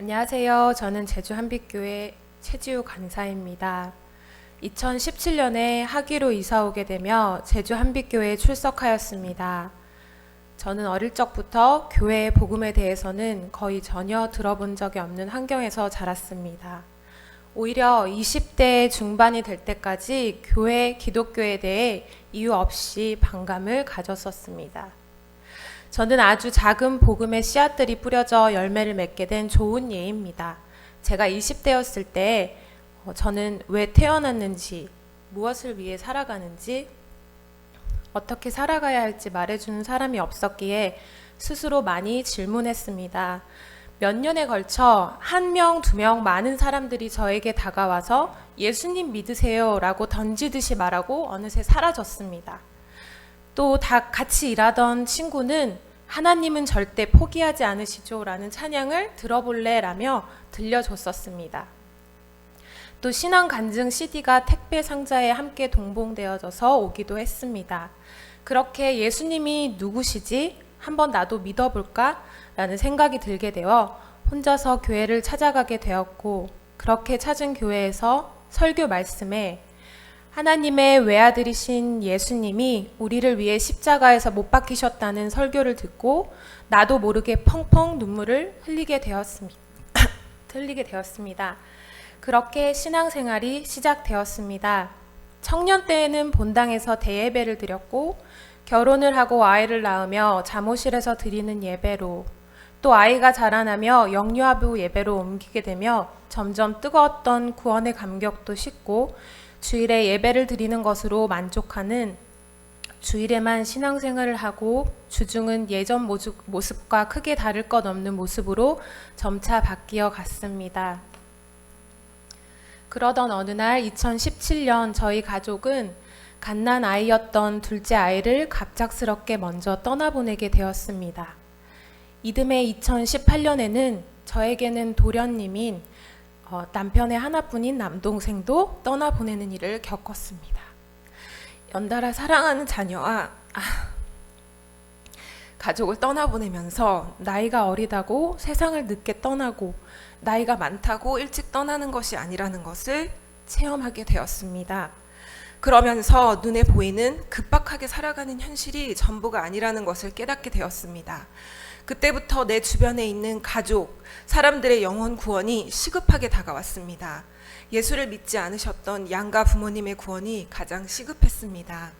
안녕하세요. 저는 제주 한빛교회 최지우 간사입니다. 2017년에 하기로 이사 오게 되며 제주 한빛교회에 출석하였습니다. 저는 어릴 적부터 교회의 복음에 대해서는 거의 전혀 들어본 적이 없는 환경에서 자랐습니다. 오히려 20대 중반이 될 때까지 기독교에 대해 이유 없이 반감을 가졌었습니다. 저는 아주 작은 복음의 씨앗들이 뿌려져 열매를 맺게 된 좋은 예입니다. 제가 20대였을 때 저는 왜 태어났는지, 무엇을 위해 살아가는지, 어떻게 살아가야 할지 말해주는 사람이 없었기에 스스로 많이 질문했습니다. 몇 년에 걸쳐 한 명, 두 명 많은 사람들이 저에게 다가와서 예수님 믿으세요 라고 던지듯이 말하고 어느새 사라졌습니다. 또 다 같이 일하던 친구는 하나님은 절대 포기하지 않으시죠 라는 찬양을 들어볼래 라며 들려줬었습니다. 또 신앙 간증 CD가 택배 상자에 함께 동봉되어져서 오기도 했습니다. 그렇게 예수님이 누구시지? 한번 나도 믿어볼까? 라는 생각이 들게 되어 혼자서 교회를 찾아가게 되었고, 그렇게 찾은 교회에서 설교 말씀에 하나님의 외아들이신 예수님이 우리를 위해 십자가에서 못 박히셨다는 설교를 듣고 나도 모르게 펑펑 눈물을 흘리게 되었습니다. 그렇게 신앙생활이 시작되었습니다. 청년 때에는 본당에서 대예배를 드렸고, 결혼을 하고 아이를 낳으며 잠옷실에서 드리는 예배로, 또 아이가 자라나며 영유아부 예배로 옮기게 되며 점점 뜨거웠던 구원의 감격도 식고 주일에 예배를 드리는 것으로 만족하는, 주일에만 신앙생활을 하고 주중은 예전 모습과 크게 다를 것 없는 모습으로 점차 바뀌어 갔습니다. 그러던 어느 날 2017년 저희 가족은 갓난 아이였던 둘째 아이를 갑작스럽게 먼저 떠나보내게 되었습니다. 이듬해 2018년에는 저에게는 도련님인 남편의 하나뿐인 남동생도 떠나보내는 일을 겪었습니다. 연달아 사랑하는 자녀와 가족을 떠나보내면서 나이가 어리다고 세상을 늦게 떠나고 나이가 많다고 일찍 떠나는 것이 아니라는 것을 체험하게 되었습니다. 그러면서 눈에 보이는 급박하게 살아가는 현실이 전부가 아니라는 것을 깨닫게 되었습니다. 그때부터 내 주변에 있는 가족, 사람들의 영혼 구원이 시급하게 다가왔습니다. 예수를 믿지 않으셨던 양가 부모님의 구원이 가장 시급했습니다.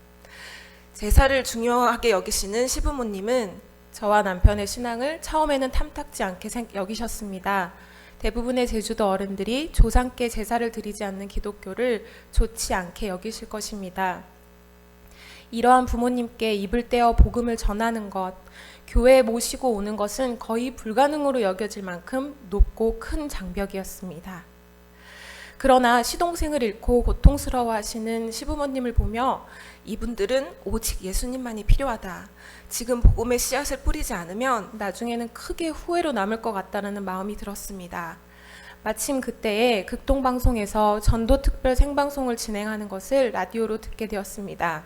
제사를 중요하게 여기시는 시부모님은 저와 남편의 신앙을 처음에는 탐탁지 않게 여기셨습니다. 대부분의 제주도 어른들이 조상께 제사를 드리지 않는 기독교를 좋지 않게 여기실 것입니다. 이러한 부모님께 입을 떼어 복음을 전하는 것, 교회에 모시고 오는 것은 거의 불가능으로 여겨질 만큼 높고 큰 장벽이었습니다. 그러나 시동생을 잃고 고통스러워하시는 시부모님을 보며 이분들은 오직 예수님만이 필요하다. 지금 복음의 씨앗을 뿌리지 않으면 나중에는 크게 후회로 남을 것 같다는 마음이 들었습니다. 마침 그때에 극동방송에서 전도특별 생방송을 진행하는 것을 라디오로 듣게 되었습니다.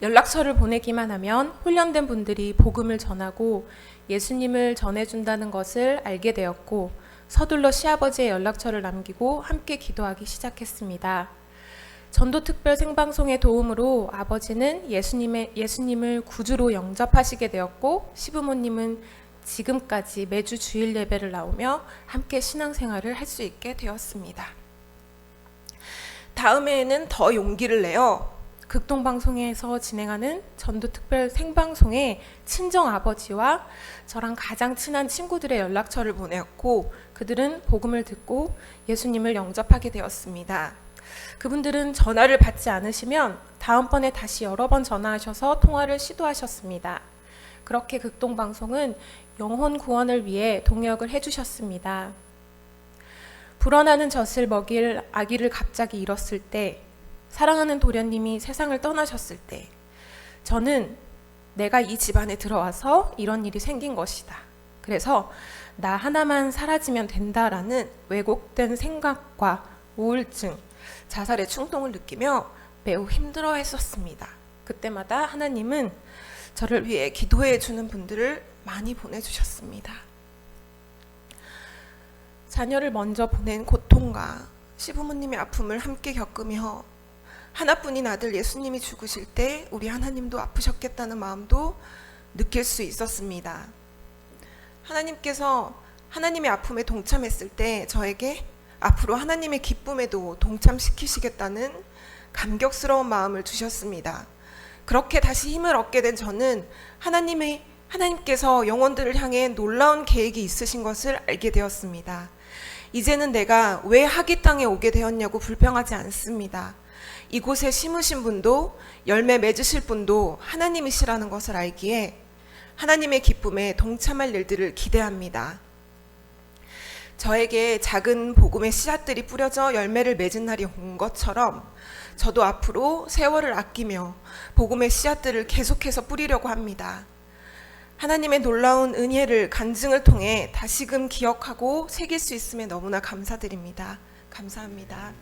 연락처를 보내기만 하면 훈련된 분들이 복음을 전하고 예수님을 전해준다는 것을 알게 되었고, 서둘러 시아버지의 연락처를 남기고 함께 기도하기 시작했습니다. 전도특별 생방송의 도움으로 아버지는 예수님을 구주로 영접하시게 되었고, 시부모님은 지금까지 매주 주일 예배를 나오며 함께 신앙생활을 할 수 있게 되었습니다. 다음해에는 더 용기를 내어 극동방송에서 진행하는 전도특별 생방송에 친정아버지와 저랑 가장 친한 친구들의 연락처를 보내었고, 그들은 복음을 듣고 예수님을 영접하게 되었습니다. 그분들은 전화를 받지 않으시면 다음번에 다시 여러 번 전화하셔서 통화를 시도하셨습니다. 그렇게 극동방송은 영혼 구원을 위해 동역을 해주셨습니다. 불어나는 젖을 먹일 아기를 갑자기 잃었을 때, 사랑하는 도련님이 세상을 떠나셨을 때, 저는 내가 이 집안에 들어와서 이런 일이 생긴 것이다. 그래서 나 하나만 사라지면 된다라는 왜곡된 생각과 우울증, 자살의 충동을 느끼며 매우 힘들어 했었습니다. 그때마다 하나님은 저를 위해 기도해 주는 분들을 많이 보내주셨습니다. 자녀를 먼저 보낸 고통과 시부모님의 아픔을 함께 겪으며 하나뿐인 아들 예수님이 죽으실 때 우리 하나님도 아프셨겠다는 마음도 느낄 수 있었습니다. 하나님께서 하나님의 아픔에 동참했을 때 저에게 앞으로 하나님의 기쁨에도 동참시키시겠다는 감격스러운 마음을 주셨습니다. 그렇게 다시 힘을 얻게 된 저는 하나님께서 영혼들을 향해 놀라운 계획이 있으신 것을 알게 되었습니다. 이제는 내가 왜 하기 땅에 오게 되었냐고 불평하지 않습니다. 이곳에 심으신 분도 열매 맺으실 분도 하나님이시라는 것을 알기에 하나님의 기쁨에 동참할 일들을 기대합니다. 저에게 작은 복음의 씨앗들이 뿌려져 열매를 맺은 날이 온 것처럼 저도 앞으로 세월을 아끼며 복음의 씨앗들을 계속해서 뿌리려고 합니다. 하나님의 놀라운 은혜를 간증을 통해 다시금 기억하고 새길 수 있음에 너무나 감사드립니다. 감사합니다.